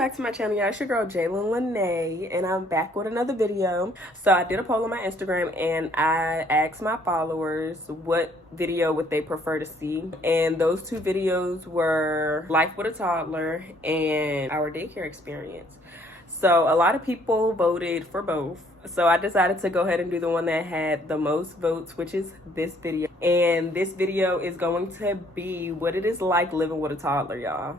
back to my channel, y'all. It's your girl jalynnxlanae, and I'm back with another video. So I did a poll on my Instagram and I asked my followers what video would they prefer to see, and those two videos were life with a toddler and our daycare experience. So a lot of people voted for both, so I decided to go ahead and do the one that had the most votes, which is this video. And this video is going to be what it is like living with a toddler, y'all.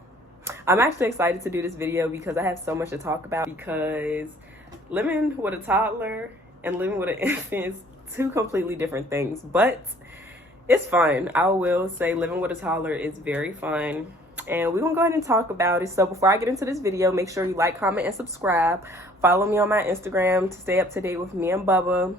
I'm actually excited to do this video because I have so much to talk about, because living with a toddler and living with an infant is two completely different things, but it's fun. I will say living with a toddler is very fun, and we're gonna go ahead and talk about it. So before I get into this video, make sure you like, comment, and subscribe. Follow me on my Instagram to stay up to date with me and Bubba.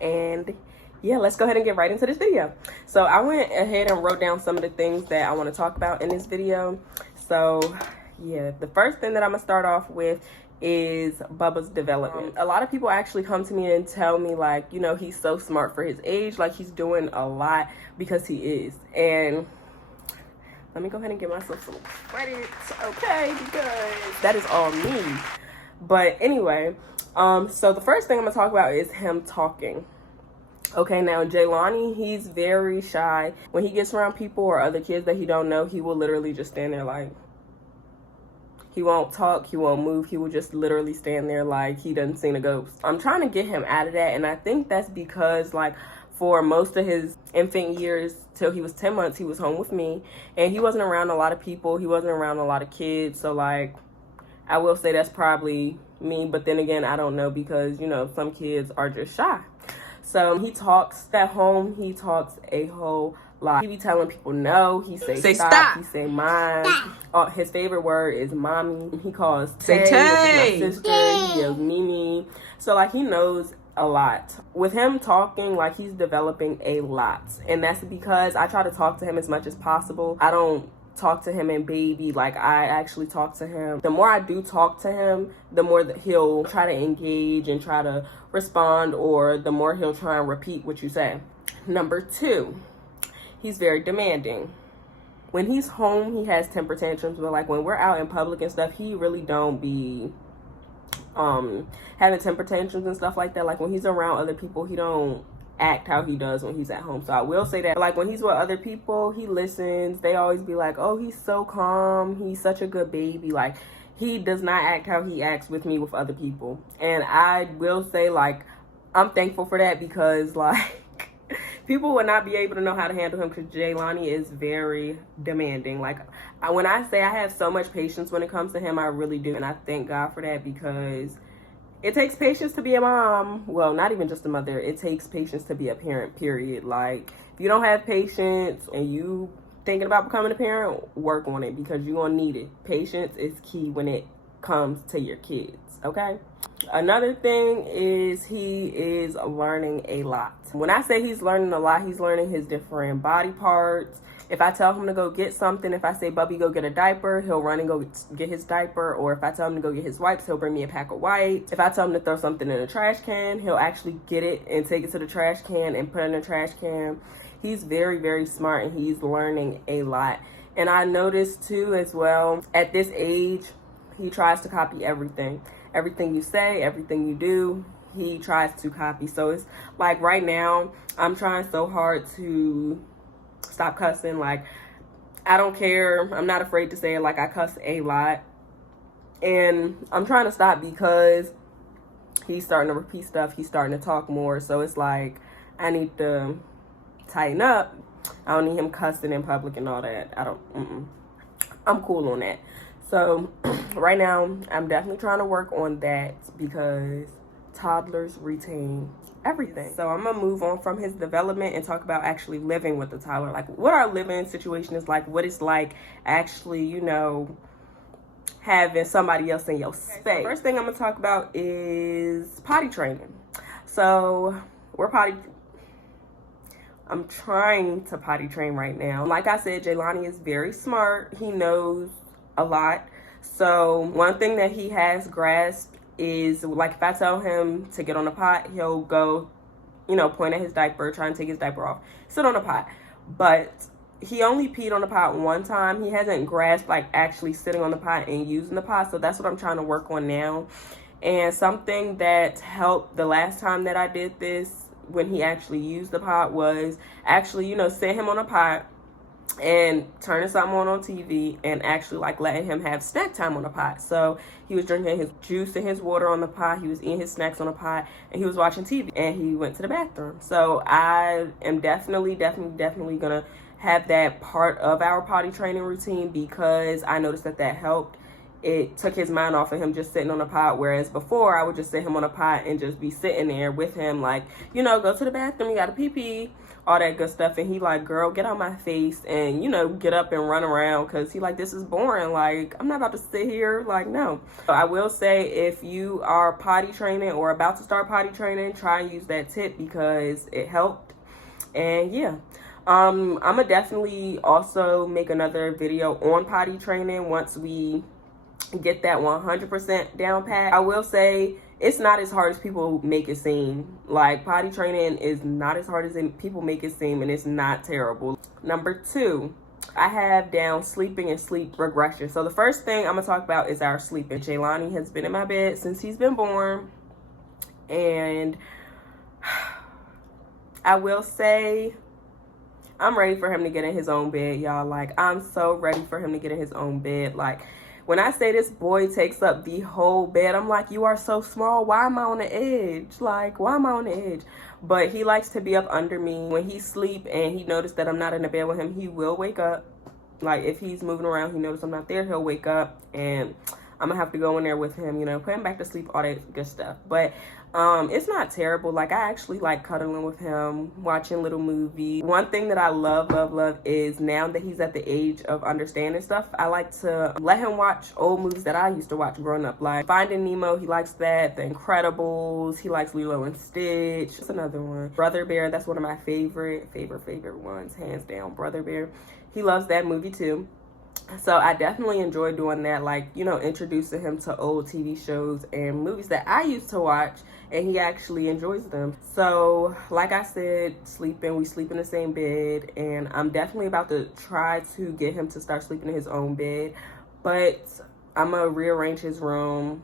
And yeah, let's go ahead and get right into this video. So I went ahead and wrote down some of the things that I want to talk about in this video. So yeah, the first thing that I'm gonna start off with is Bubba's development. A lot of people actually come to me and tell me, like, you know, he's so smart for his age, like he's doing a lot, because he is. And let me go ahead and give myself some credit, okay, because that is all me. But anyway, so the first thing I'm gonna talk about is him talking. Okay, now Jaylani, he's very shy. When he gets around people or other kids that he don't know, he will literally just stand there like, he won't talk, he won't move, he will just literally stand there like he doesn't see a ghost. I'm trying to get him out of that, and I think that's because, like, for most of his infant years till he was 10 months, he was home with me, and he wasn't around a lot of people, he wasn't around a lot of kids, so like, I will say that's probably me, but then again, I don't know, because, you know, some kids are just shy. So he talks at home, he talks a whole lot. He be telling people no, he say stop, he say mine. His favorite word is mommy. He calls Tay, which is my sister. He yells Mimi. So like, he knows a lot. With him talking, like, he's developing a lot. And that's because I try to talk to him as much as possible. I don't talk to him in baby, like, I actually talk to him. The more I do talk to him, the more that he'll try to engage and try to respond, or the more he'll try and repeat what you say. Number two, he's very demanding. When he's home, he has temper tantrums, but like when we're out in public and stuff, he really don't be having temper tantrums and stuff like that. Like when he's around other people, he don't act how he does when he's at home. So I will say that, like, when he's with other people, he listens. They always be like, oh, he's so calm, he's such a good baby. Like, he does not act how he acts with me with other people. And I will say, like, I'm thankful for that, because like people would not be able to know how to handle him, because Jaylani is very demanding. Like, when I say I have so much patience when it comes to him, I really do. And I thank God for that, because it takes patience to be a mom. Well, not even just a mother. It takes patience to be a parent, period. Like, if you don't have patience and you thinking about becoming a parent, work on it, because you're going to need it. Patience is key when it comes to your kids, okay? Another thing is he is learning a lot. When I say he's learning a lot, he's learning his different body parts. If I tell him to go get something, if I say, Bubby, go get a diaper, he'll run and go get his diaper. Or if I tell him to go get his wipes, he'll bring me a pack of wipes. If I tell him to throw something in a trash can, he'll actually get it and take it to the trash can and put it in the trash can. He's very, very smart, and he's learning a lot. And I noticed too as well, at this age, he tries to copy everything. Everything you say, everything you do, he tries to copy. So it's like right now, I'm trying so hard to stop cussing. Like, I don't care, I'm not afraid to say it, like, I cuss a lot, and I'm trying to stop because he's starting to repeat stuff, he's starting to talk more. So it's like, I need to tighten up. I don't need him cussing in public and all that. I'm cool on that. So right now, I'm definitely trying to work on that, because toddlers retain everything. So I'm gonna move on from his development and talk about actually living with the toddler, like what our living situation is like, what it's like actually, you know, having somebody else in your space. So first thing I'm gonna talk about is potty training. So I'm trying to potty train right now. Like I said, Jaylani is very smart. He knows a lot. So one thing that he has grasped is, like, if I tell him to get on the pot, he'll go, you know, point at his diaper, try and take his diaper off, sit on the pot. But he only peed on the pot one time. He hasn't grasped like actually sitting on the pot and using the pot. So that's what I'm trying to work on now. And something that helped the last time that I did this, when he actually used the pot, was actually, you know, sit him on a pot and turning something on TV and actually like letting him have snack time on the pot. So he was drinking his juice and his water on the pot, he was eating his snacks on the pot, and he was watching TV, and he went to the bathroom. So I am definitely gonna have that part of our potty training routine, because I noticed that helped. It took his mind off of him just sitting on a pot, whereas before I would just sit him on a pot and just be sitting there with him, like, you know, go to the bathroom, you gotta pee, all that good stuff. And he like, girl, get out my face, and, you know, get up and run around, because he like, this is boring, like, I'm not about to sit here, like, no. So I will say, if you are potty training or about to start potty training, try and use that tip, because it helped. And yeah, I'm gonna definitely also make another video on potty training once we get that 100% down pat. I will say, it's not as hard as people make it seem. Like, potty training is not as hard as people make it seem, and it's not terrible. Number 2, I have down sleeping and sleep regression. So the first thing I'm gonna talk about is our sleeping. Jaylani has been in my bed since he's been born, and I will say, I'm ready for him to get in his own bed, y'all. Like, I'm so ready for him to get in his own bed. Like, when I say this boy takes up the whole bed, I'm like, you are so small. Why am I on the edge? Like, why am I on the edge? But he likes to be up under me. When he sleep and he noticed that I'm not in the bed with him, he will wake up. Like, if he's moving around, he knows I'm not there, he'll wake up, and I'm gonna have to go in there with him, you know, put him back to sleep, all that good stuff. But it's not terrible. Like, I actually like cuddling with him, watching little movies. One thing that I love is, now that he's at the age of understanding stuff, I like to let him watch old movies that I used to watch growing up, like Finding Nemo. He likes that. The Incredibles. He likes Lilo and Stitch. That's another one. Brother Bear, that's one of my favorite ones, hands down. Brother Bear, he loves that movie too. So I definitely enjoy doing that, like, you know, introducing him to old TV shows and movies that I used to watch, and he actually enjoys them. So like I said, sleeping, we sleep in the same bed, and I'm definitely about to try to get him to start sleeping in his own bed, but I'm gonna rearrange his room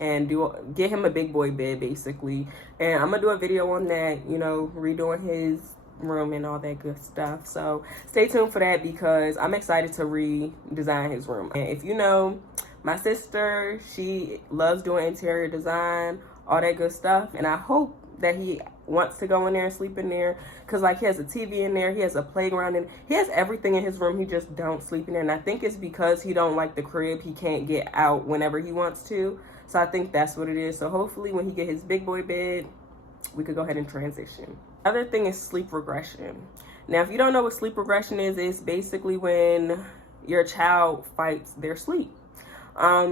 and get him a big boy bed, basically. And I'm gonna do a video on that, you know, redoing his room and all that good stuff. So stay tuned for that, because I'm excited to redesign his room. And if you know, my sister, she loves doing interior design, all that good stuff, and I hope that he wants to go in there and sleep in there, because like, he has a TV in there, he has a playground, and he has everything in his room. He just don't sleep in there, and I think it's because he don't like the crib. He can't get out whenever he wants to, so I think that's what it is. So hopefully when he get his big boy bed, we could go ahead and transition. Other thing is sleep regression. Now, if you don't know what sleep regression is, it's basically when your child fights their sleep.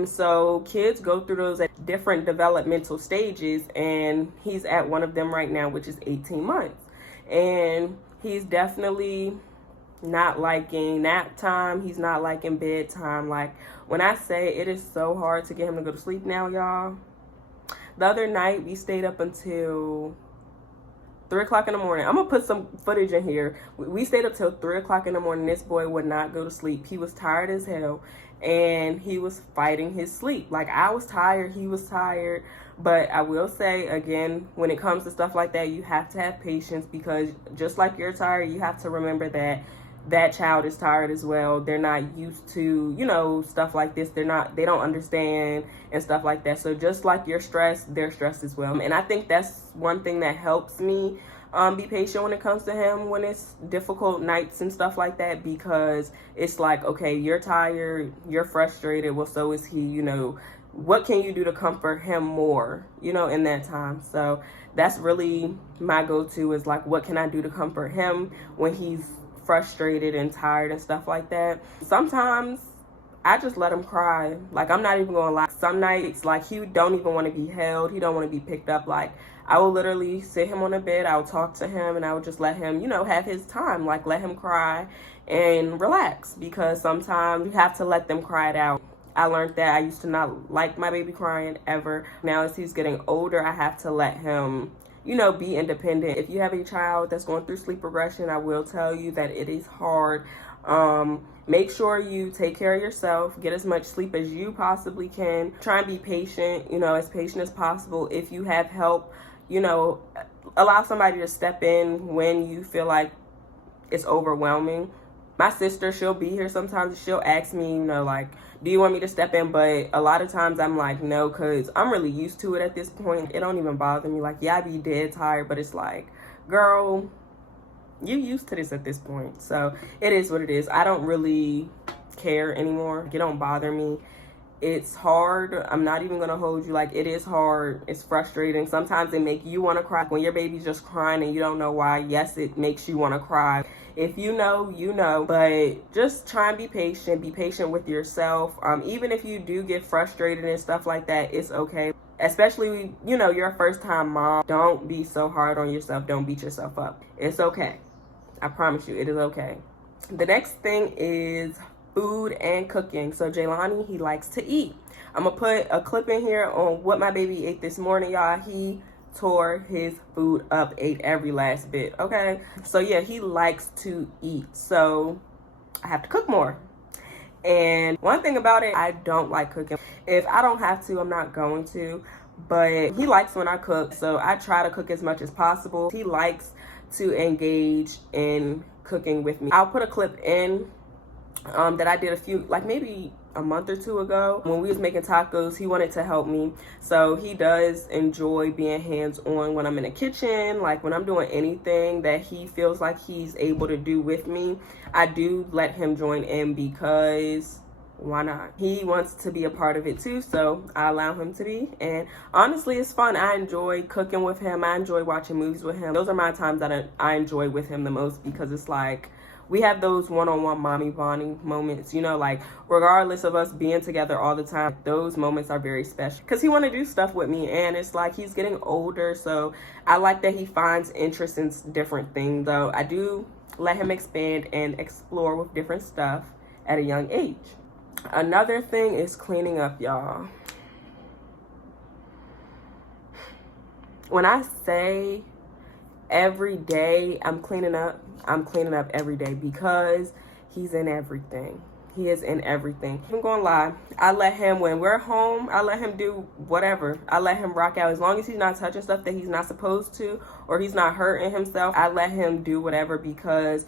So kids go through those at different developmental stages, and he's at one of them right now, which is 18 months. And he's definitely not liking nap time. He's not liking bedtime. Like, when I say it is so hard to get him to go to sleep now, y'all. The other night, we stayed up until 3 o'clock in the morning. I'm gonna put some footage in here. We stayed up till 3 o'clock in the morning. This boy would not go to sleep. He was tired as hell, and he was fighting his sleep. Like, I was tired, he was tired. But I will say, again, when it comes to stuff like that, you have to have patience, because just like you're tired, you have to remember that that child is tired as well. They're not used to, you know, stuff like this. They don't understand and stuff like that. So just like you're stressed, they're stressed as well. And I think that's one thing that helps me be patient when it comes to him when it's difficult nights and stuff like that, because it's like, okay, you're tired, you're frustrated, well, so is he. You know, what can you do to comfort him more, you know, in that time? So that's really my go-to, is like, what can I do to comfort him when he's frustrated and tired and stuff like that. Sometimes I just let him cry. Like, I'm not even gonna lie. Some nights, like, he don't even want to be held. He don't want to be picked up. Like, I will literally sit him on the bed. I will talk to him, and I would just let him, you know, have his time. Like, let him cry and relax, because sometimes you have to let them cry it out. I learned that. I used to not like my baby crying ever. Now, as he's getting older, I have to let him you know, be independent. If you have a child that's going through sleep regression, I will tell you that it is hard. Make sure you take care of yourself, get as much sleep as you possibly can. Try and be patient, you know, as patient as possible. If you have help, you know, allow somebody to step in when you feel like it's overwhelming. My sister, she'll be here sometimes. She'll ask me, you know, like, do you want me to step in? But a lot of times I'm like, no, because I'm really used to it at this point. It don't even bother me. Like, yeah, I be dead tired, but it's like, girl, you used to this at this point. So it is what it is. I don't really care anymore. It don't bother me. It's hard. I'm not even gonna hold you. Like, it is hard. It's frustrating. Sometimes it make you want to cry. When your baby's just crying and you don't know why, yes, it makes you want to cry. If you know, you know. But just try and be patient. Be patient with yourself. Even if you do get frustrated and stuff like that, it's okay. Especially, you know, you're a first-time mom. Don't be so hard on yourself. Don't beat yourself up. It's okay. I promise you, it is okay. The next thing is food and cooking. So Jaylani, he likes to eat. I'm gonna put a clip in here on what my baby ate this morning, y'all. He tore his food up, ate every last bit, okay? So yeah, he likes to eat. So I have to cook more. And one thing about it, I don't like cooking. If I don't have to, I'm not going to. But he likes when I cook, so I try to cook as much as possible. He likes to engage in cooking with me. I'll put a clip in that I did maybe a month or two ago when we was making tacos. He wanted to help me, so he does enjoy being hands-on when I'm in the kitchen. Like, when I'm doing anything that he feels like he's able to do with me, I do let him join in, because why not? He wants to be a part of it too, so I allow him to be. And honestly, it's fun. I enjoy cooking with him. I enjoy watching movies with him. Those are my times that I enjoy with him the most, because it's like we have those one-on-one mommy bonding moments, you know, like regardless of us being together all the time, those moments are very special because he want to do stuff with me. And it's like he's getting older, so I like that he finds interest in different things. Though I do let him expand and explore with different stuff at a young age. Another thing is cleaning up, y'all. When I say every day I'm cleaning up every day, because he's in everything. He is in everything. I'm gonna lie, I let him, when we're home, I let him do whatever. I let him rock out. As long as he's not touching stuff that he's not supposed to, or he's not hurting himself, I let him do whatever, because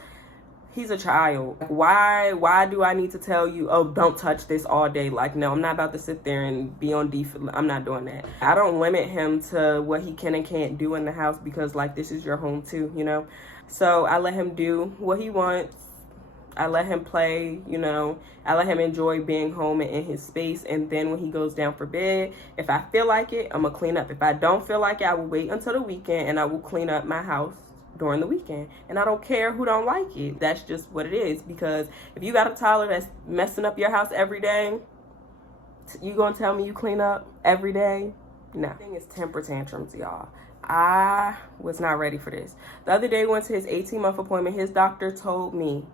he's a child. Why do I need to tell you, oh, don't touch this all day? Like, no, I'm not about to sit there and be on defense. I'm not doing that. I don't limit him to what he can and can't do in the house, because like, this is your home too, you know? So I let him do what he wants. I let him play, you know, I let him enjoy being home and in his space. And then when he goes down for bed, if I feel like it, I'm gonna clean up. If I don't feel like it, I will wait until the weekend and I will clean up my house during the weekend. And I don't care who don't like it. That's just what it is. Because if you got a toddler that's messing up your house every day, you gonna tell me you clean up every day? No. The thing is temper tantrums, y'all. I was not ready for this. The other day, we went to his 18-month appointment. His doctor told me,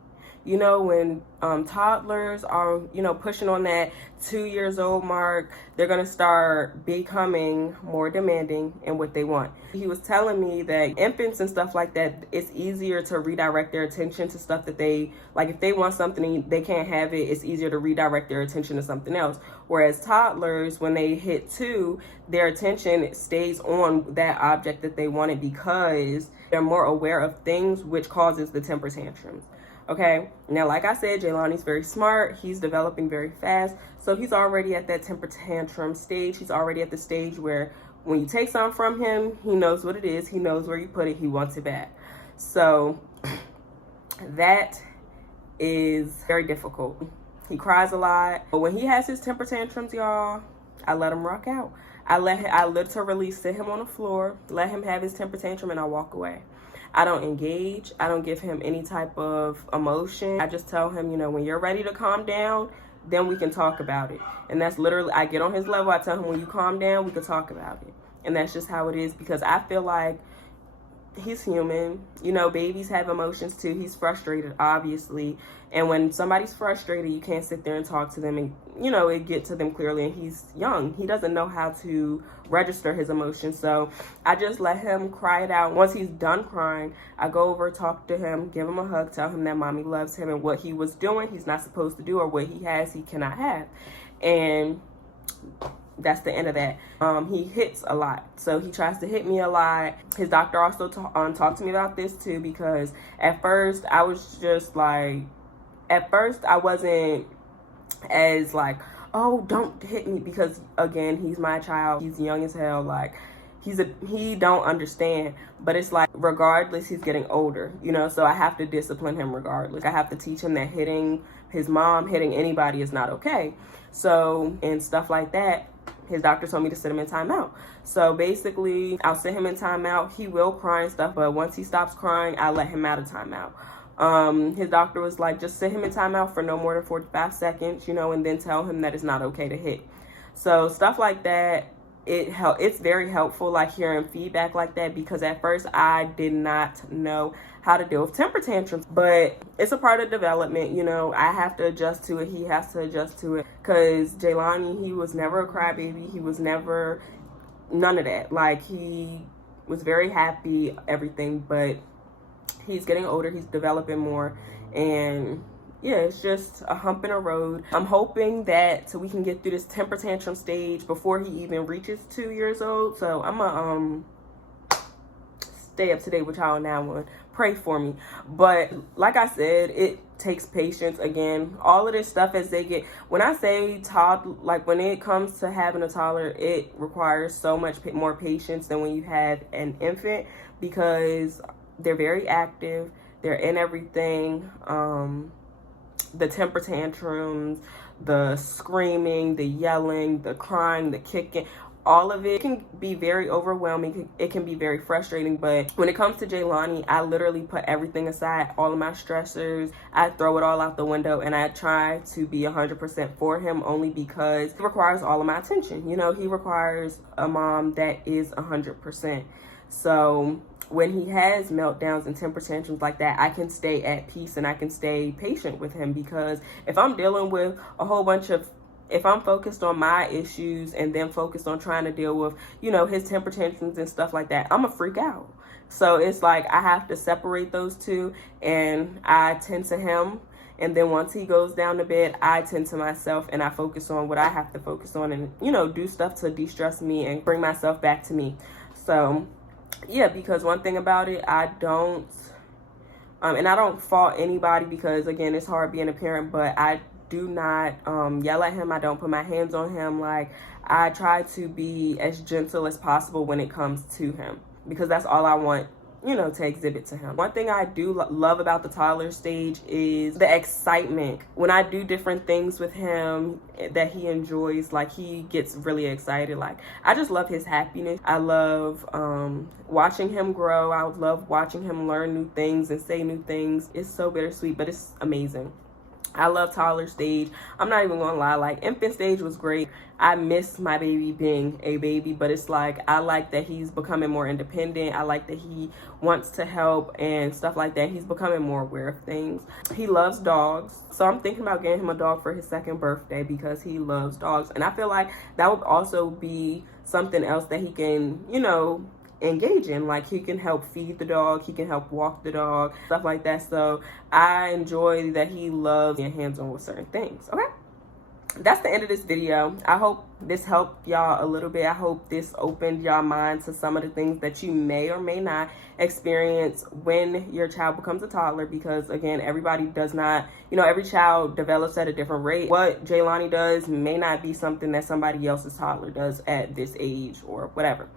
you know, when toddlers are, you know, pushing on that 2 years old mark, they're going to start becoming more demanding in what they want. He was telling me that infants and stuff like that, it's easier to redirect their attention to stuff that they, like if they want something, they can't have it, it's easier to redirect their attention to something else. Whereas toddlers, when they hit 2, their attention stays on that object that they wanted, because they're more aware of things, which causes the temper tantrums. Okay, now like I said, Jaylani's very smart. He's developing very fast. So he's already at that temper tantrum stage. He's already at the stage where when you take something from him, he knows what it is. He knows where you put it. He wants it back. So that is very difficult. He cries a lot. But when he has his temper tantrums, y'all, I let him rock out. I literally sit him on the floor, let him have his temper tantrum, and I walk away. I don't engage. I don't give him any type of emotion. I just tell him, you know, when you're ready to calm down, then we can talk about it. And that's literally, I get on his level. I tell him, when you calm down, we can talk about it. And that's just how it is, because I feel like he's human. You know, babies have emotions too. He's frustrated, obviously. And when somebody's frustrated, you can't sit there and talk to them and, you know, it get to them clearly. And he's young. He doesn't know how to register his emotions. So I just let him cry it out. Once he's done crying, I go over, talk to him, give him a hug, tell him that mommy loves him and what he was doing he's not supposed to do, or what he has he cannot have. And that's the end of that. He hits a lot, so he tries to hit me a lot. His doctor also talked to me about this too, because at first I was just like, I wasn't as like, oh, don't hit me, because again, he's my child, he's young as hell, like he don't understand. But it's like, regardless, he's getting older, you know, so I have to discipline him regardless. I have to teach him that hitting his mom, hitting anybody is not okay. So, and stuff like that, his doctor told me to sit him in timeout. So basically, I'll sit him in timeout. He will cry and stuff, but once he stops crying, I let him out of timeout. His doctor was like, just sit him in timeout for no more than 45 seconds, you know, and then tell him that it's not okay to hit. So stuff like that, it's very helpful, like hearing feedback like that, because at first I did not know how to deal with temper tantrums, but it's a part of development. You know, I have to adjust to it. He has to adjust to it, because Jaylani, he was never a crybaby. He was never none of that. Like, he was very happy, everything, but he's getting older, he's developing more, and yeah, it's just a hump in a road. I'm hoping that so we can get through this temper tantrum stage before he even reaches 2 years old. So I'm gonna stay up to date with y'all on that one. Pray for me. But like I said, it takes patience. Again, all of this stuff as they get, when I say like when it comes to having a toddler, it requires so much more patience than when you have an infant, because they're very active, they're in everything. The temper tantrums, the screaming, the yelling, the crying, the kicking, all of it can be very overwhelming. It can be very frustrating. But when it comes to Jaylani, I literally put everything aside, all of my stressors, I throw it all out the window, and I try to be 100% for him, only because he requires all of my attention. You know, he requires a mom that is 100%. So when he has meltdowns and temper tantrums like that, I can stay at peace and I can stay patient with him, because if I'm dealing with a whole bunch of, if I'm focused on my issues and then focused on trying to deal with, you know, his temper tantrums and stuff like that, I'm a freak out. So it's like I have to separate those two, and I tend to him. And then once he goes down to bed, I tend to myself, and I focus on what I have to focus on, and, you know, do stuff to de-stress me and bring myself back to me. So yeah, because one thing about it, I don't, and I don't fault anybody, because again, it's hard being a parent, but I do not yell at him. I don't put my hands on him. Like, I try to be as gentle as possible when it comes to him, because that's all I want, you know, to exhibit to him. One thing I do love about the toddler stage is the excitement. When I do different things with him that he enjoys, like, he gets really excited. Like, I just love his happiness. I love watching him grow. I love watching him learn new things and say new things. It's so bittersweet, but it's amazing. I love toddler stage. I'm not even gonna lie, like, infant stage was great. I miss my baby being a baby, but it's like, I like that he's becoming more independent. I like that he wants to help and stuff like that. He's becoming more aware of things. He loves dogs. So I'm thinking about getting him a dog for his 2nd birthday, because he loves dogs. And I feel like that would also be something else that he can, you know, engage in. Like, he can help feed the dog, he can help walk the dog, stuff like that. So I enjoy that he loves being hands-on with certain things. Okay, that's the end of this video. I hope this helped y'all a little bit. I hope this opened y'all mind to some of the things that you may or may not experience when your child becomes a toddler, because again, everybody does not, you know, every child develops at a different rate. What Jaylani does may not be something that somebody else's toddler does at this age or whatever.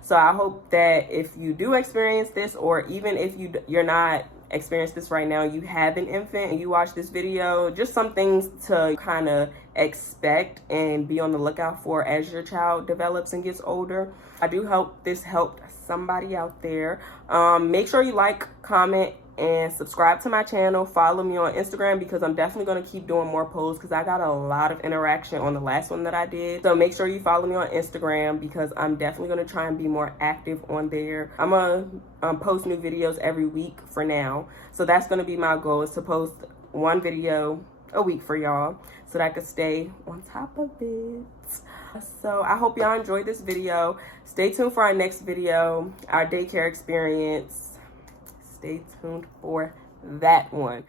So I hope that if you do experience this, or even if you're not experiencing this right now, you have an infant and you watch this video, just some things to kind of expect and be on the lookout for as your child develops and gets older. I do hope this helped somebody out there. Make sure you like, comment, and subscribe to my channel. Follow me on Instagram because I'm definitely going to keep doing more posts because I got a lot of interaction on the last one that I did. So make sure you follow me on Instagram because I'm definitely going to try and be more active on there. I'm going to post new videos every week for now. So that's going to be my goal, is to post one video a week for y'all so that I could stay on top of it. So I hope y'all enjoyed this video. Stay tuned for our next video, our daycare experience. Stay tuned for that one.